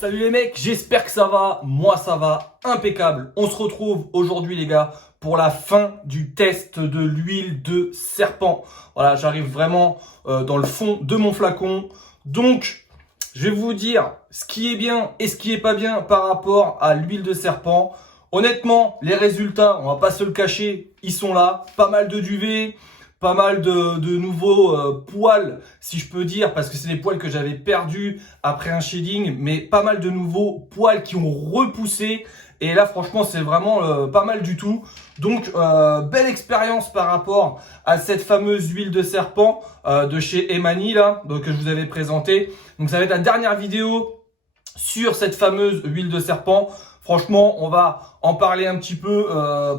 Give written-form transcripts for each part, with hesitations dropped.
Salut les mecs, j'espère que ça va, moi ça va, impeccable. On se retrouve aujourd'hui les gars pour la fin du test de l'huile de serpent. Voilà, j'arrive vraiment dans le fond de mon flacon. Donc, je vais vous dire ce qui est bien et ce qui est pas bien par rapport à l'huile de serpent. Honnêtement, les résultats, on va pas se le cacher, ils sont là. Pas mal de duvet, pas mal de nouveaux poils, si je peux dire, parce que c'est des poils que j'avais perdus après un shading, mais pas mal de nouveaux poils qui ont repoussé. Et là, franchement, c'est vraiment pas mal du tout. Donc, belle expérience par rapport à cette fameuse huile de serpent de chez Emani, là, donc, que je vous avais présenté. Donc, ça va être la dernière vidéo sur cette fameuse huile de serpent. Franchement, on va en parler un petit peu.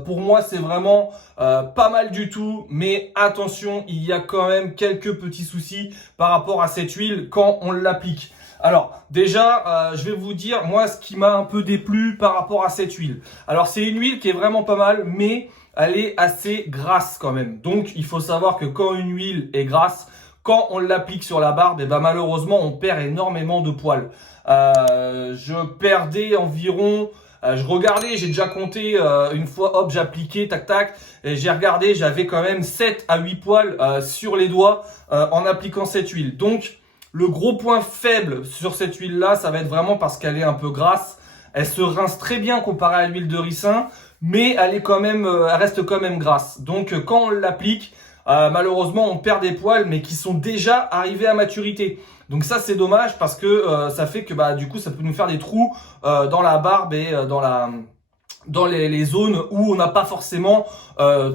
Pour moi, c'est vraiment pas mal du tout. Mais attention, il y a quand même quelques petits soucis par rapport à cette huile quand on l'applique. Alors, déjà, je vais vous dire, moi, ce qui m'a un peu déplu par rapport à cette huile. Alors, c'est une huile qui est vraiment pas mal, mais elle est assez grasse quand même. Donc, il faut savoir que quand une huile est grasse, quand on l'applique sur la barbe, et ben malheureusement, on perd énormément de poils. Je perdais environ, je regardais, j'ai déjà compté une fois, hop, j'appliquais, tac tac, et j'ai regardé, j'avais quand même 7 à 8 poils sur les doigts en appliquant cette huile. Donc, le gros point faible sur cette huile-là, ça va être vraiment parce qu'elle est un peu grasse. Elle se rince très bien comparée à l'huile de ricin, mais elle est quand même, elle reste quand même grasse. Donc, quand on l'applique, malheureusement, on perd des poils, mais qui sont déjà arrivés à maturité. Donc ça, c'est dommage parce que ça fait que du coup, ça peut nous faire des trous dans la barbe et dans les zones où on n'a pas forcément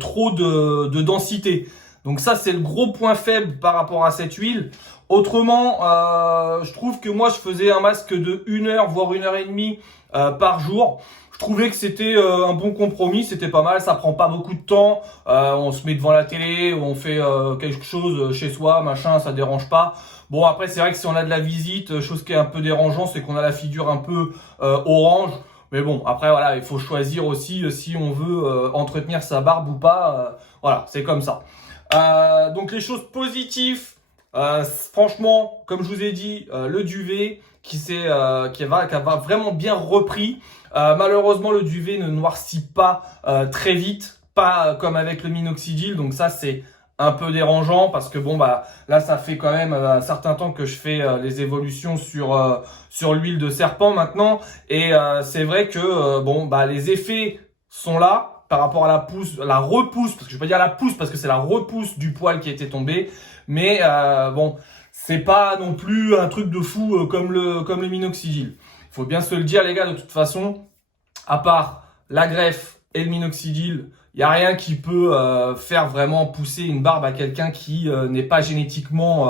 trop de densité. Donc ça, c'est le gros point faible par rapport à cette huile. Autrement, je trouve que moi, je faisais un masque de 1 heure, voire 1 heure et demie par jour. Je trouvais que c'était un bon compromis, c'était pas mal, ça prend pas beaucoup de temps. On se met devant la télé, on fait quelque chose chez soi, machin, ça dérange pas. Bon, après, c'est vrai que si on a de la visite, chose qui est un peu dérangeant, c'est qu'on a la figure un peu orange. Mais bon, après, voilà, il faut choisir aussi si on veut entretenir sa barbe ou pas. Voilà, c'est comme ça. Donc, les choses positives, franchement, comme je vous ai dit, le duvet qui va vraiment bien repris. Malheureusement, le duvet ne noircit pas très vite, pas comme avec le minoxidil. Donc ça, c'est un peu dérangeant parce que bon là, ça fait quand même un certain temps que je fais les évolutions sur l'huile de serpent maintenant. Et c'est vrai que les effets sont là. Par rapport à la repousse, parce que je vais pas dire la pousse parce que c'est la repousse du poil qui était tombé, mais c'est pas non plus un truc de fou comme le minoxidil. Il faut bien se le dire les gars, de toute façon, à part la greffe et le minoxidil, il y a rien qui peut faire vraiment pousser une barbe à quelqu'un qui n'est pas génétiquement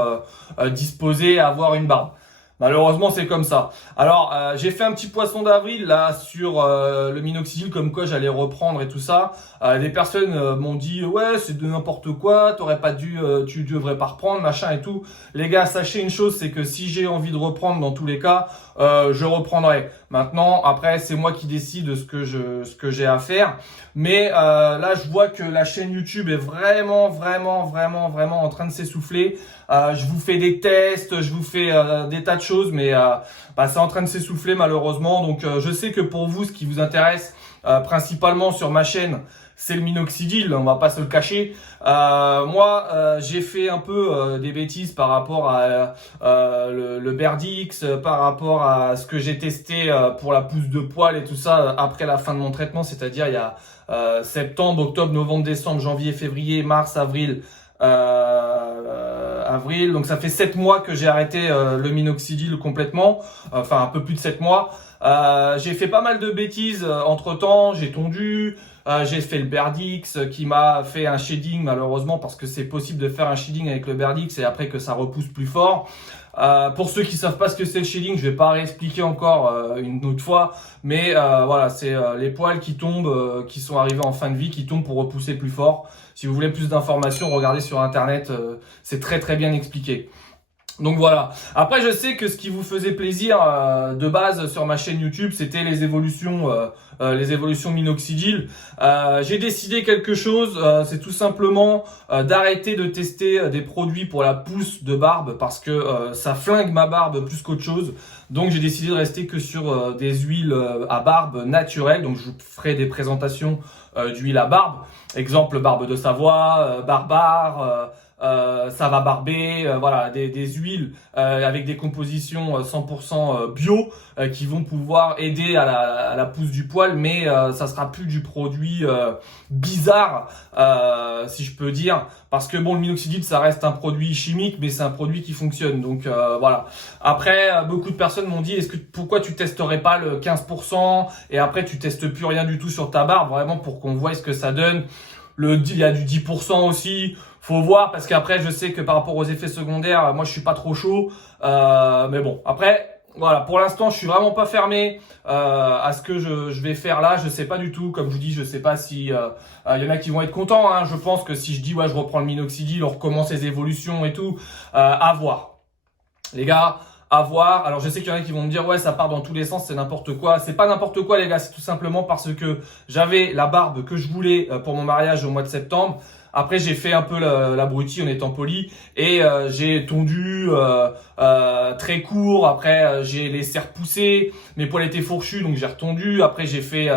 disposé à avoir une barbe. Malheureusement, c'est comme ça. Alors, j'ai fait un petit poisson d'avril là sur le minoxidil, comme quoi j'allais reprendre et tout ça. Des personnes m'ont dit ouais, c'est de n'importe quoi, t'aurais pas dû, tu devrais pas reprendre, machin et tout. Les gars, sachez une chose, c'est que si j'ai envie de reprendre, dans tous les cas, je reprendrai. Maintenant, après, c'est moi qui décide de ce que j'ai à faire. Mais là, je vois que la chaîne YouTube est vraiment en train de s'essouffler. Je vous fais des tests, je vous fais des tas de choses, mais c'est en train de s'essouffler malheureusement. Donc je sais que pour vous, ce qui vous intéresse principalement sur ma chaîne, c'est le minoxidil, on va pas se le cacher. Moi, j'ai fait un peu des bêtises par rapport à le Berdix, par rapport à ce que j'ai testé pour la pousse de poil et tout ça après la fin de mon traitement, c'est-à-dire il y a septembre, octobre, novembre, décembre, janvier, février, mars, avril. Avril, donc ça fait 7 mois que j'ai arrêté le minoxidil complètement, enfin un peu plus de 7 mois. J'ai fait pas mal de bêtises entre temps, j'ai tondu, j'ai fait le Berdix qui m'a fait un shading malheureusement parce que c'est possible de faire un shading avec le Berdix et après que ça repousse plus fort. Pour ceux qui savent pas ce que c'est le shading, je vais pas réexpliquer encore une autre fois, mais voilà, c'est les poils qui tombent, qui sont arrivés en fin de vie, qui tombent pour repousser plus fort. Si vous voulez plus d'informations, regardez sur internet, c'est très bien expliqué. Donc voilà. Après, je sais que ce qui vous faisait plaisir de base sur ma chaîne YouTube, c'était les évolutions minoxidil. J'ai décidé quelque chose, c'est tout simplement d'arrêter de tester des produits pour la pousse de barbe parce que ça flingue ma barbe plus qu'autre chose. Donc j'ai décidé de rester que sur des huiles à barbe naturelles. Donc je vous ferai des présentations d'huile à barbe. Exemple barbe de Savoie, barbare. Ça va barber, voilà, des huiles avec des compositions 100% bio qui vont pouvoir aider à la pousse du poil, mais ça sera plus du produit bizarre, si je peux dire, parce que bon, le minoxidil ça reste un produit chimique, mais c'est un produit qui fonctionne, donc voilà. Après, beaucoup de personnes m'ont dit, pourquoi tu testerais pas le 15% et après tu testes plus rien du tout sur ta barbe, vraiment pour qu'on voit ce que ça donne. Il y a du 10% aussi. Faut voir parce qu'après je sais que par rapport aux effets secondaires, moi je suis pas trop chaud. Mais bon, après voilà, pour l'instant je suis vraiment pas fermé à ce que je vais faire là. Je sais pas du tout, comme je vous dis, je sais pas si y en a qui vont être contents. Hein. Je pense que si je dis ouais je reprends le minoxidil, on recommence les évolutions et tout, à voir. Les gars, à voir. Alors je sais qu'il y en a qui vont me dire ouais ça part dans tous les sens, c'est n'importe quoi. C'est pas n'importe quoi les gars, c'est tout simplement parce que j'avais la barbe que je voulais pour mon mariage au mois de septembre. Après j'ai fait un peu l'abruti en étant poli et j'ai tondu très court. Après j'ai laissé repousser, mes poils étaient fourchus donc j'ai retondu. Après j'ai fait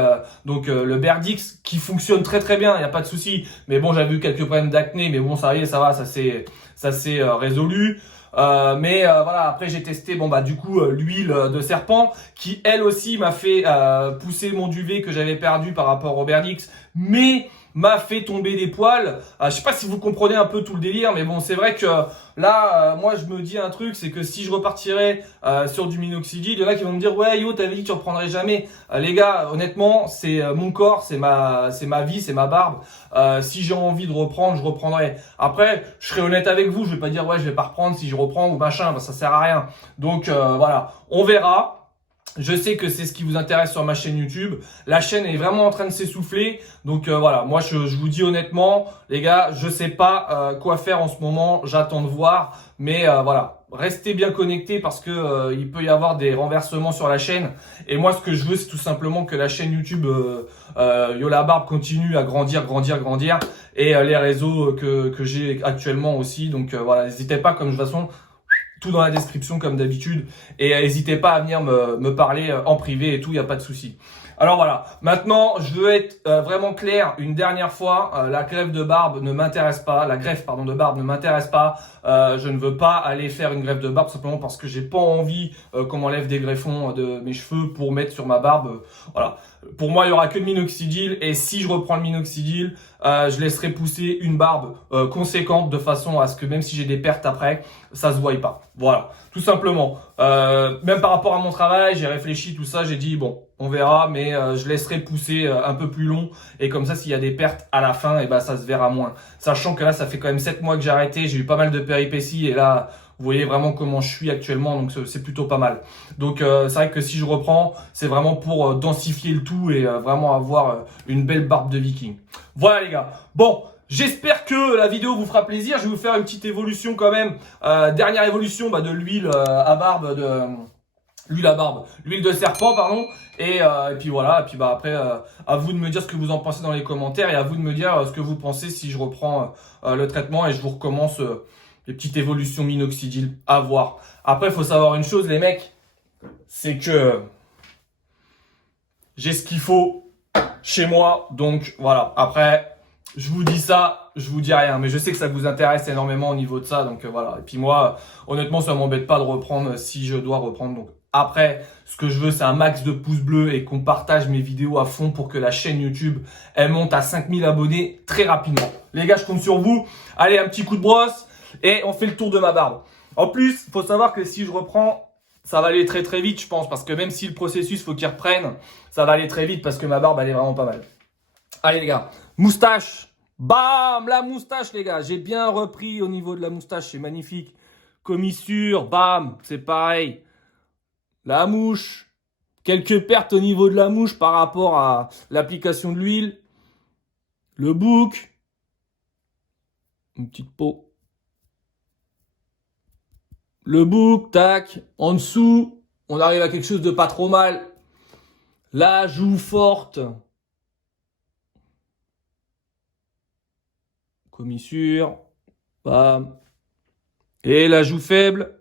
le Berdix qui fonctionne très très bien, il y a pas de souci. Mais bon j'avais eu quelques problèmes d'acné, mais bon ça y est ça va, ça s'est résolu. Voilà, après j'ai testé du coup l'huile de serpent qui elle aussi m'a fait pousser mon duvet que j'avais perdu par rapport au Berdix, mais m'a fait tomber des poils. Je sais pas si vous comprenez un peu tout le délire, mais bon c'est vrai que là moi je me dis un truc, c'est que si je repartirais sur du minoxidil, il y en a qui vont me dire ouais yo t'avais dit que tu reprendrais jamais. Les gars honnêtement c'est mon corps, c'est ma vie, c'est ma barbe. Si j'ai envie de reprendre, je reprendrai. Après, je serai honnête avec vous, je vais pas dire ouais je vais pas reprendre si je reprends ou machin, ça sert à rien. Donc voilà, on verra. Je sais que c'est ce qui vous intéresse sur ma chaîne YouTube. La chaîne est vraiment en train de s'essouffler. Donc voilà, moi je vous dis honnêtement, les gars, je sais pas quoi faire en ce moment. J'attends de voir. Mais voilà, restez bien connectés parce que il peut y avoir des renversements sur la chaîne. Et moi ce que je veux, c'est tout simplement que la chaîne YouTube Yola Barbe continue à grandir. Et les réseaux que j'ai actuellement aussi. Donc voilà, n'hésitez pas, comme de toute façon. Tout dans la description comme d'habitude. Et n'hésitez pas à venir me parler en privé et tout, il n'y a pas de souci. Alors voilà, maintenant je veux être vraiment clair une dernière fois, la greffe de barbe ne m'intéresse pas, la greffe pardon de barbe ne m'intéresse pas, je ne veux pas aller faire une greffe de barbe simplement parce que j'ai pas envie qu'on m'enlève des greffons de mes cheveux pour mettre sur ma barbe, voilà. Pour moi il y aura que le minoxidil et si je reprends le minoxidil, je laisserai pousser une barbe conséquente de façon à ce que même si j'ai des pertes après, ça se voie pas. Voilà, tout simplement. Même par rapport à mon travail, j'ai réfléchi tout ça, j'ai dit bon, on verra, mais je laisserai pousser un peu plus long et comme ça, s'il y a des pertes à la fin, et ben ça se verra moins. Sachant que là, ça fait quand même 7 mois que j'ai arrêté, j'ai eu pas mal de péripéties et là, vous voyez vraiment comment je suis actuellement, donc c'est plutôt pas mal. Donc c'est vrai que si je reprends, c'est vraiment pour densifier le tout et vraiment avoir une belle barbe de viking. Voilà les gars. Bon. J'espère que la vidéo vous fera plaisir. Je vais vous faire une petite évolution quand même. Dernière évolution de l'huile à barbe, l'huile de serpent, pardon. Et puis voilà. Et puis après, à vous de me dire ce que vous en pensez dans les commentaires et à vous de me dire ce que vous pensez si je reprends le traitement et je vous recommence les petites évolutions minoxidil. À voir. Après, il faut savoir une chose, les mecs, c'est que j'ai ce qu'il faut chez moi. Donc voilà. Après. Je vous dis ça, je vous dis rien, mais je sais que ça vous intéresse énormément au niveau de ça, donc voilà. Et puis moi, honnêtement, ça m'embête pas de reprendre si je dois reprendre. Donc après, ce que je veux, c'est un max de pouces bleus et qu'on partage mes vidéos à fond pour que la chaîne YouTube, elle monte à 5000 abonnés très rapidement. Les gars, je compte sur vous. Allez, un petit coup de brosse et on fait le tour de ma barbe. En plus, il faut savoir que si je reprends, ça va aller très très vite, je pense, parce que même si le processus, faut qu'il reprenne, ça va aller très vite parce que ma barbe, elle est vraiment pas mal. Allez les gars, moustache, bam, la moustache les gars, j'ai bien repris au niveau de la moustache, c'est magnifique. Commissure, bam, c'est pareil. La mouche, quelques pertes au niveau de la mouche par rapport à l'application de l'huile. Le bouc, une petite peau. Le bouc, tac. En dessous, on arrive à quelque chose de pas trop mal. La joue forte. Commissure. Bam. Et la joue faible.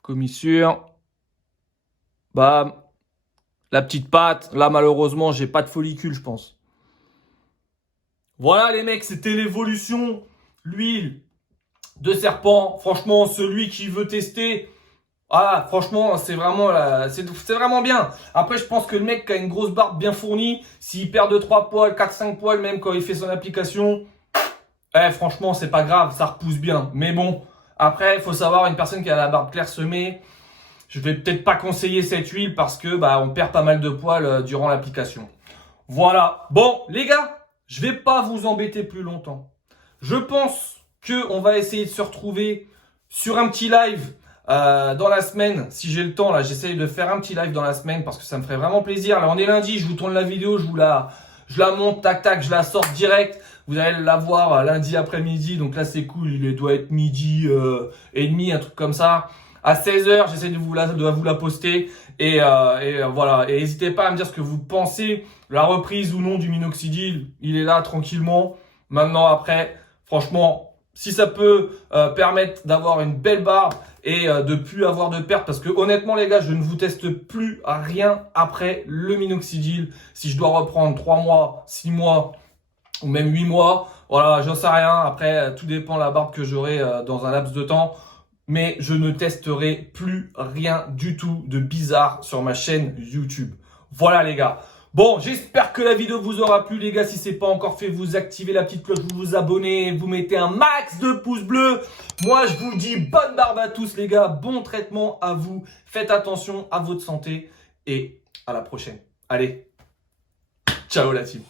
Commissure. Bam. La petite patte. Là, malheureusement, j'ai pas de follicule, je pense. Voilà, les mecs, c'était l'évolution. L'huile de serpent. Franchement, celui qui veut tester, ah, franchement, c'est vraiment, c'est vraiment bien. Après, je pense que le mec qui a une grosse barbe bien fournie, s'il perd 2-3 poils, 4-5 poils, même quand il fait son application, franchement, c'est pas grave, ça repousse bien. Mais bon, après, il faut savoir, une personne qui a la barbe clairsemée, je vais peut-être pas conseiller cette huile parce que on perd pas mal de poils durant l'application. Voilà. Bon, les gars, je vais pas vous embêter plus longtemps. Je pense que on va essayer de se retrouver sur un petit live dans la semaine. Si j'ai le temps, là, j'essaye de faire un petit live dans la semaine parce que ça me ferait vraiment plaisir. Là, on est lundi, je vous tourne la vidéo, je la monte, tac, tac, je la sors direct. Vous allez la voir lundi après-midi. Donc là, c'est cool. Il doit être midi et demi, un truc comme ça. À 16h, j'essaie de vous la poster. Et voilà. Et n'hésitez pas à me dire ce que vous pensez. La reprise ou non du minoxidil, il est là tranquillement. Maintenant, après, franchement, si ça peut permettre d'avoir une belle barbe et de plus avoir de pertes, parce que honnêtement les gars, je ne vous teste plus à rien après le minoxidil. Si je dois reprendre 3 mois, 6 mois ou même 8 mois, voilà, j'en sais rien. Après, tout dépend de la barbe que j'aurai dans un laps de temps. Mais je ne testerai plus rien du tout de bizarre sur ma chaîne YouTube. Voilà les gars. Bon, j'espère que la vidéo vous aura plu les gars. Si ce n'est pas encore fait, vous activez la petite cloche, vous vous abonnez, vous mettez un max de pouces bleus. Moi, je vous dis bonne barbe à tous les gars. Bon traitement à vous. Faites attention à votre santé et à la prochaine. Allez, ciao la team.